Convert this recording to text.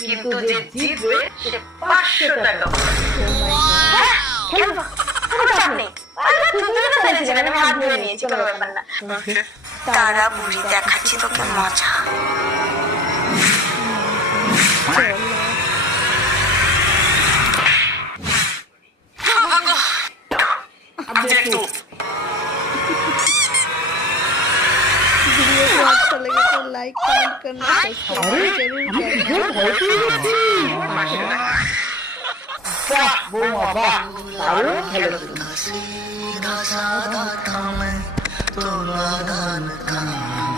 কিন্তু যে জিতবে সে 500 টাকা তারা বুড়ি দেখাচ্ছি তোকে মজা वीडियो को अच्छा लगे तो लाइक कमेंट करना सब्सक्राइब जरूर करना।